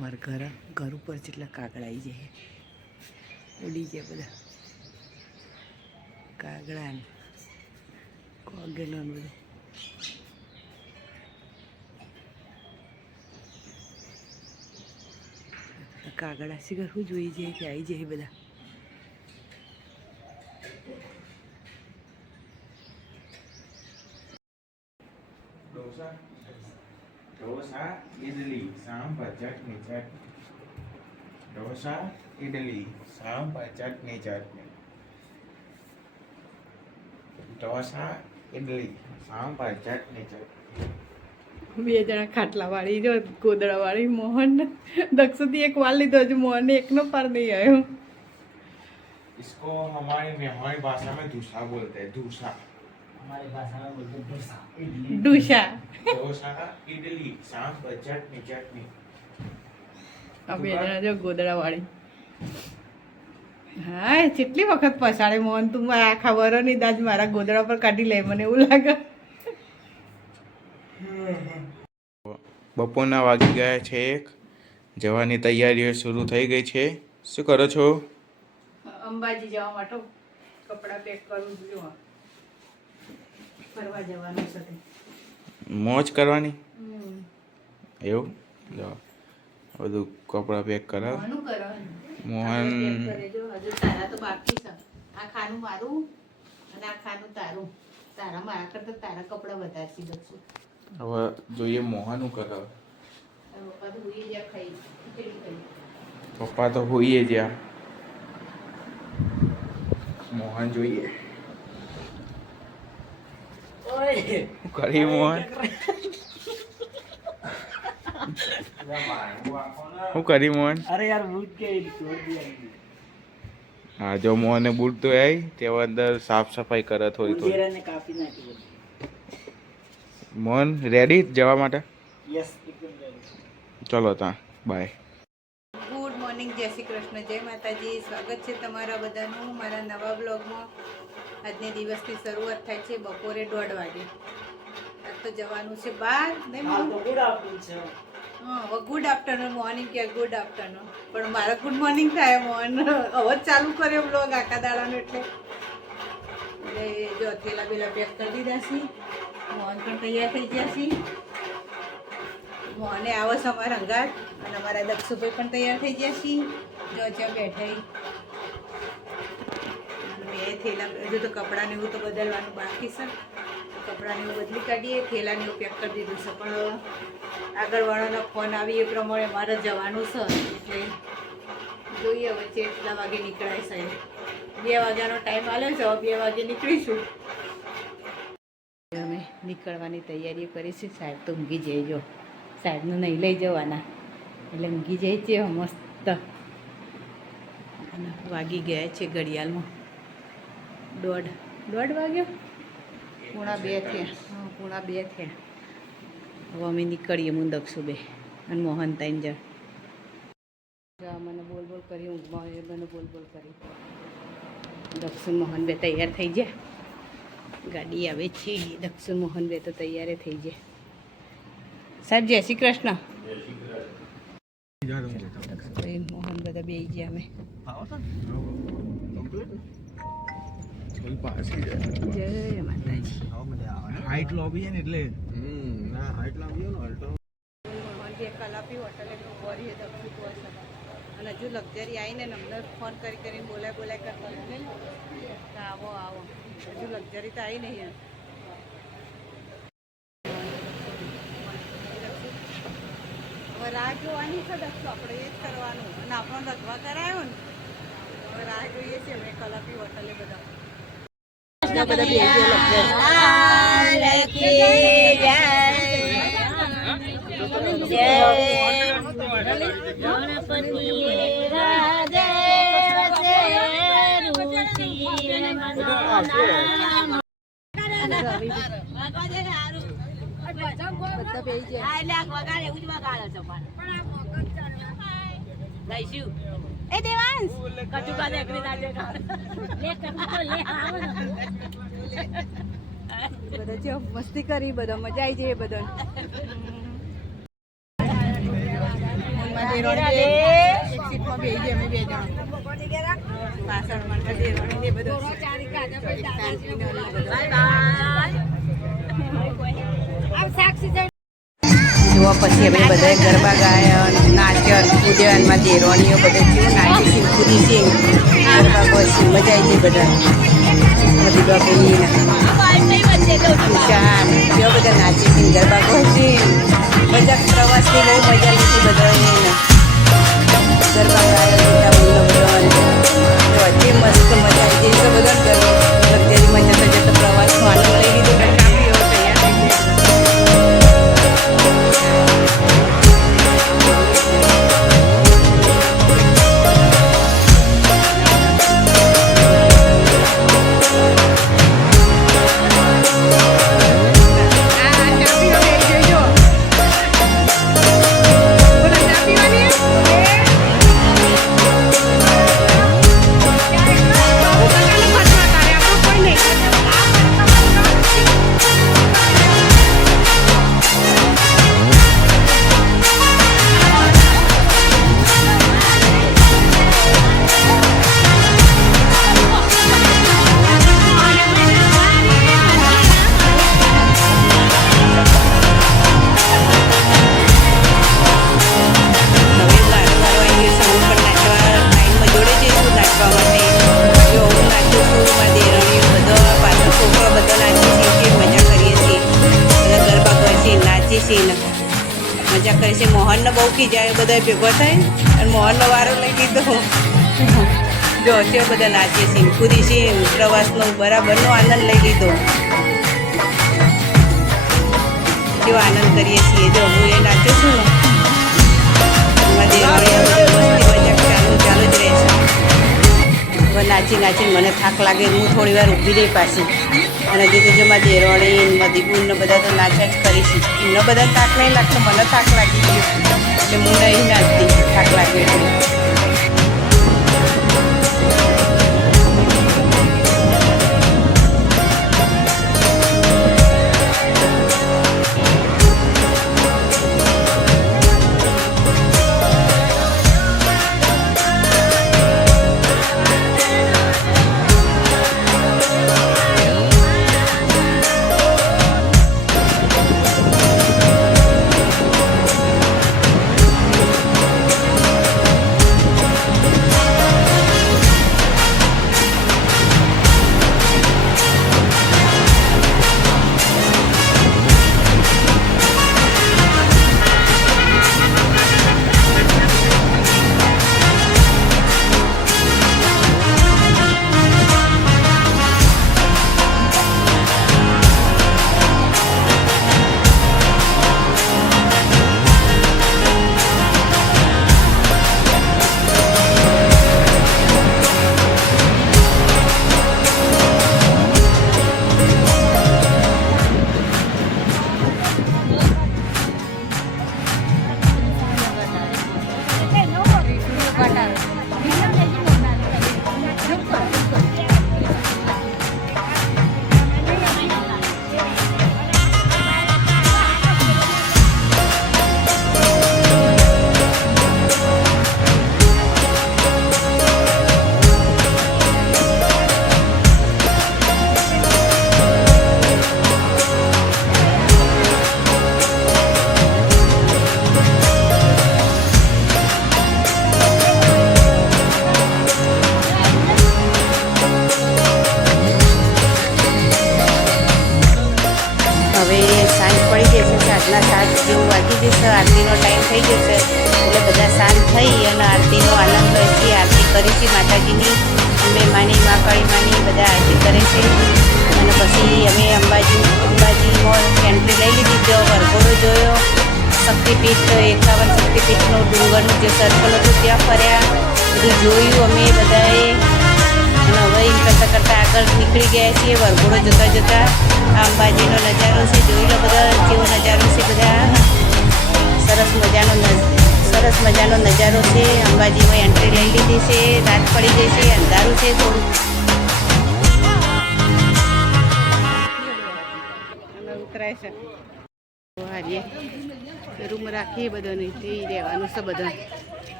મારા ઘર ઉપર જેટલા કાગડા આવી જાય ઉડી જાય બધા કાગડા ને કોગેલો ને બધું. કાગડા શિખર શું જોઈ જાય કે આવી જાય બધા. डोसा इडली सांभर चटनी चटनी डोसा इडली सांभर चटनी चटनी डोसा इडली सांभर चटनी चटनी. બે જણા ખાટલા વાળી જો ગોદડા વાળી મોહન દક્ષુથી એક વાર લીધો હજુ મોહન એકનો પાર નહીં આવ્યો. इसको हमारी मेहमानी भाषा में डोसा बोलते हैं. डोसा हमारी भाषा में बोलते हैं डोसा ડુસા डोसा इडली सांभर चटनी चटनी. આ બે જણા જો ગોદડા વાળી. હા કેટલી વખત પસાડે મોહન તું મારા આખા વરોની દાજ મારા ગોદડા પર કાઢી લે મને એવું લાગે. બપોરના વાગી ગયા છે 1. જવાની તૈયારીઓ શરૂ થઈ ગઈ છે. શું કરો છો? અંબાજી જવા માટે કપડાં પેક કરું છું. ફરવા જવાનું છે. મોજ કરવાની એવું? જો બધું કપડાં પેક કરાવ. મોહનનું કરવાનું. મોહન જો હજુ તારા તો બાકી છે. આ ખાનું મારું અને આ ખાનું તારું. તારા મારા કરતા તારા કપડાં વધારે સી દઉં. હવે જોઈએ મોહનનું કરાવ. પપ્પા તો હુઈ ગયા ખાઈ ખીચડી કરી. પપ્પા તો હોઈએ જ્યાં મોહન જોઈએ. ओए શું કરી મોહન? શું કરી મોહન? अरे यार भूत के छोड़ दिया. હા જો મોહને બૂટ તો આવી તેવા અંદર સાફ સફાઈ કરે થોડી થોડી. उजेरा ने काफी ना की. મોહન રેડી જવા માટે? यस एकदम रेडी. ચલો તાં બાય. ગુડ મોર્નિંગ, જય શ્રી કૃષ્ણ, જય માતાજી. સ્વાગત છે તમારા બધાનું મારા નવા બ્લોગમાં. આજને દિવસની શરૂઆત થાય છે બપોરે 1:30 વાગે. આજ તો જવાનું છે બહાર. નહીં हां મોહન? तो गुड आफ्टरनून છે. હા ગુડ આફ્ટરનૂન. મોર્નિંગ કે ગુડ આફ્ટરનૂન પણ મારા ગુડ મોર્નિંગ થાય મોહન અવાજ ચાલુ કર્યો બ્લોગ આખા દાડાનો એટલે જો થેલા બેલા પેક કરી દીધા છે. મોહન પણ તૈયાર થઈ ગયા છે. મોહને આવો છે અમારા અંગાત અને અમારા દક્ષુભાઈ પણ તૈયાર થઈ ગયા છે. જો જ્યાં બેઠા બે થેલા હજુ તો કપડાને એવું તો બદલવાનું બાકી છે. કપડાને એવું બદલી કાઢીએ, થેલાને એવું પેક કરી દીધું છે. પણ આગળવાળાનો ફોન આવી એ પ્રમાણે મારે જવાનું છે એટલે જોઈએ હવે કેટલા વાગે નીકળાય સાહેબ. 2 વાગ્યાનો ટાઈમ આવ્યો છે. 2 વાગે નીકળીશું. અમે નીકળવાની તૈયારીઓ કરીશું. સાહેબ તો ઊંઘી જાય. જો સાહેબને નહીં લઈ જવાના એટલે ઊંઘી જાય છે મસ્ત. અને વાગી ગયા છે ઘડિયાળમાં 1:30 વાગ્યો. 1:45 થયા. હા 1:45 થયા. હવે અમે નીકળીએ. હું દક્ષુબે અને મોહન 3 જણ. મને બોલ બોલ કરી ઊંઘમાં મને બોલ બોલ કરી. દક્ષુ મોહન બે તૈયાર થઈ જાય. ગાડી આવે છે. દક્ષુ મોહન બે તો તૈયાર થઈ જાય. સાહેબ જય શ્રી કૃષ્ણ. દક્ષુભાઈ મોહન બધા બે ગયા અમે. જય માતાજી. હાઈટ લોબી છે ને એટલે કલાપી હોટલે બોરી દક્ષુ પહોંચ અને હજુ લક્ઝરી આવીને અમને ફોન કરી કરીને બોલાય કરતા ને આવો આવો. હજુ લક્ઝરી તો આવી નહીં. હવે રાહ જોવાની છે દક્ષુ. આપણે એ જ કરવાનું અને આપણો લગવા કરાયો ને હવે રાહ જોઈએ છે અમે કલાપી હોટલે બધા. એ દેવાંશ કટુકા દેખરી નાજે લે કટુકા લે આવો બધા જો મસ્તી કરી. બધા મજા આવી જાય બધા. દેરોણી એક સીટમાં બેસી ગયા અમે 2 જણ પાછળ માટે દેરોણી ને બધું જોવા પછી અમે બધા ગરબા ગાયા અને નાચ્યા અને કૂદ્યા અને મારી દેરોણીઓ બધે કેવું નાચી છે કૂદી છે ગરબા પછી મજા આવી ગઈ બધા બધી બાપીને ઈશાન કેવા બધા નાચે છે ગરબા પછી મજા પ્રવાસની બહુ મજા લીધી બધાને ગરબા ગાયા બધા વચ્ચે મસ્ત મજા આવી ગઈ તો બધા લક્ઝરીમાં જતા જતા પ્રવાસનો આનંદ લઈ લીધો અને કાપી એવો તૈયાર થઈ મજા કરે છે મોહનને બહુ ખીજાય બધા ભેગો થાય અને મોહનનો વારો લઈ લીધો જો છે બધા નાચે છે કૂદી છે પ્રવાસનો બરાબરનો આનંદ લઈ લીધો કેવો આનંદ કરીએ છીએ જો હું એ નાચું છું ને ચાલુ જ રહે છે હવે નાચી નાચીને મને થાક લાગે હું થોડી વાર ઊભી રહી પાછી અને હજી તો જો મારી દેરોણી મધીબુન ને બધા તો નાચ્યા જ કરીશું એમને બધા થાક નહીં લાગતો મને થાક લાગી ગયો એટલે હું નહીં નાચતી થાક લાગે એટલે આરતીનો ટાઈમ થઈ જશે એટલે બધા શાંત થઈ અને આરતીનો આનંદ લેશે આરતી કરીશું માતાજીની અંબે માની મા કાળી માની બધા આરતી કરે છે અને પછી અમે અંબાજીમાં એન્ટ્રી લઈ લીધી તો વરઘોડો જોયો શક્તિપીઠ 51 શક્તિપીઠનો ડુંગરનું જે સર્કલ હતું ત્યાં ફર્યા બધું જોયું અમે બધાએ અને હવે એમ કરતાં કરતાં આગળ નીકળી ગયા છીએ વરઘોડો જોતાં જોતાં આ અંબાજીનો નજારો છે જોઈ લો બધા કેવો નજારો છે બધા સરસ મજાનો નજારો છે અંબાજીમાં એન્ટ્રી લઈ લીધી છે રાત પડી ગઈ છે અંધારું છે થોડું ઉતરાય છે હારીએ રૂમ રાખીએ બધાને તે રહેવાનું છે બધા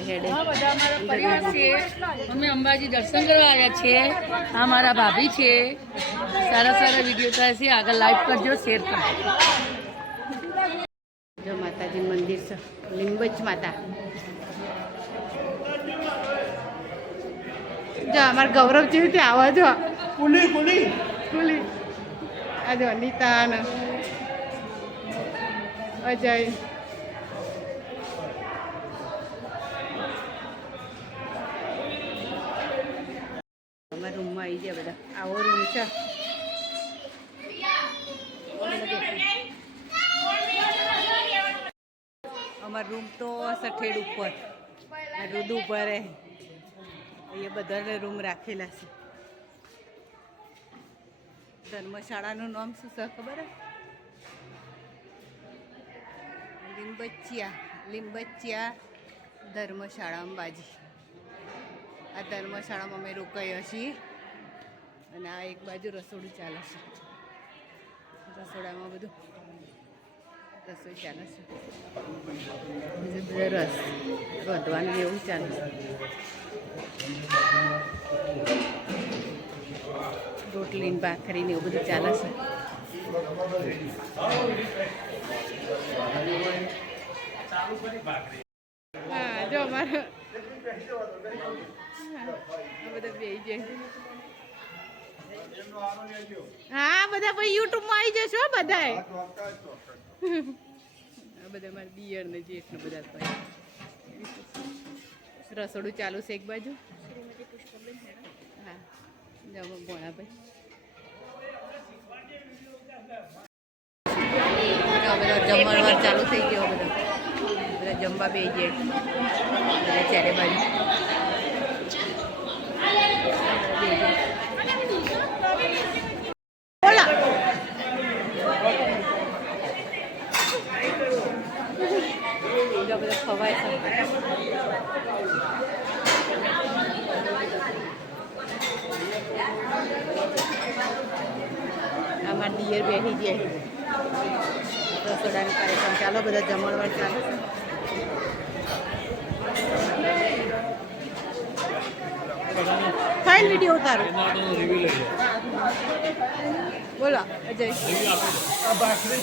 હેડે પરિવાર છે અમે અંબાજી દર્શન કરવા આવ્યા છીએ આ મારા ભાભી છે સારા સારા વિડીયો થાય છે આગળ લાઈક કરજો શેર કરજો જો માતાજી મંદિર છે લીંબચ માતા જો અમારા ગૌરવ જેવી રીતે આવા જો કુલી આ જો અનિતા ને અજય અમારા રૂમમાં આવી ગયા બધા આવો રૂમ છે અમારો રૂમ તો સઠેડ ઉપર રૂદ ઉપર એ બધા રૂમ રાખેલા છે ધર્મશાળાનું નામ શું છે ખબર લીંબચિયા ધર્મશાળા અંબાજી આ ધર્મશાળામાં અમે રોકાયા છીએ અને આ એક બાજુ રસોડું ચાલે છે રસોડામાં બધું રસોઈ ચાલે છે બીજું બધા રસ રોધવાનું એવું ચાલે છે રોટલી ભાખરી ને એવું બધું ચાલે છે હા જો અમારો બધા બે જાય હા બધા પછી યુટ્યુબમાં આવી જશો બધા બધા મારા દિયર ને જેઠ ને બધા રસોડું ચાલુ છે એક બાજુ હા જમો ભોણાભાઈ બધા જમણવાર ચાલુ થઈ ગયો બધા જમવા બે જાય બધા ચારે બાજુ બધા ખવાય છે આમાં ડિયર બેસી જાય રસોડાનો કાર્યક્રમ ચાલો બધા જમણવાર ચાલે છે ફાઇલ વિડીયો ઉતારો બોલો અજય ભાખરી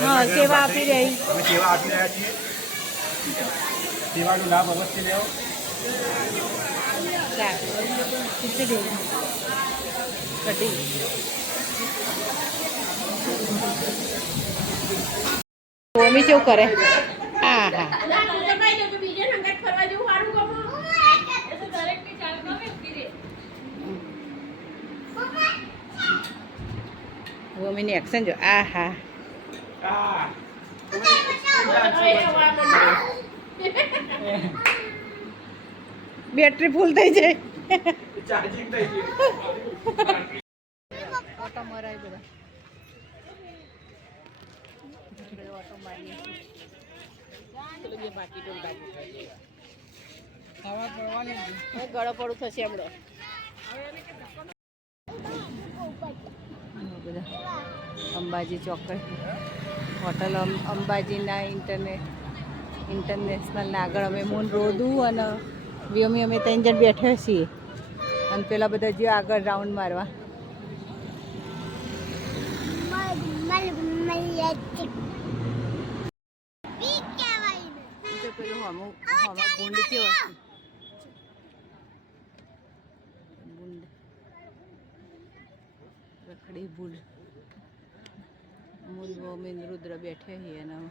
હા સેવા આપી રહી સેવાનો લાભ અવશ્ય લેવો ખીચડી કઢી મમ્મી કેવું કરે હા હા મમ્મીની એક્શન જો આ હા બેટરી ફૂલ થઈ જાય ઓટો મરાય બધા ઓટો મારીએ ગળો પડું થશે હમણાં બધા અંબાજી ચોકડ હોટલ અંબાજીના ઇન્ટરનેશનલના આગળ અમે મૂન રોદું અને વ્યોમી અમે 3 જણ બેઠા છીએ અને પેલા બધા જે આગળ રાઉન્ડ મારવા પેલું હમા ગુંડ કેવો છે ગુંડ રખડી ભૂલ મૂલ વોમિન રુદ્ર બેઠે છીએ એના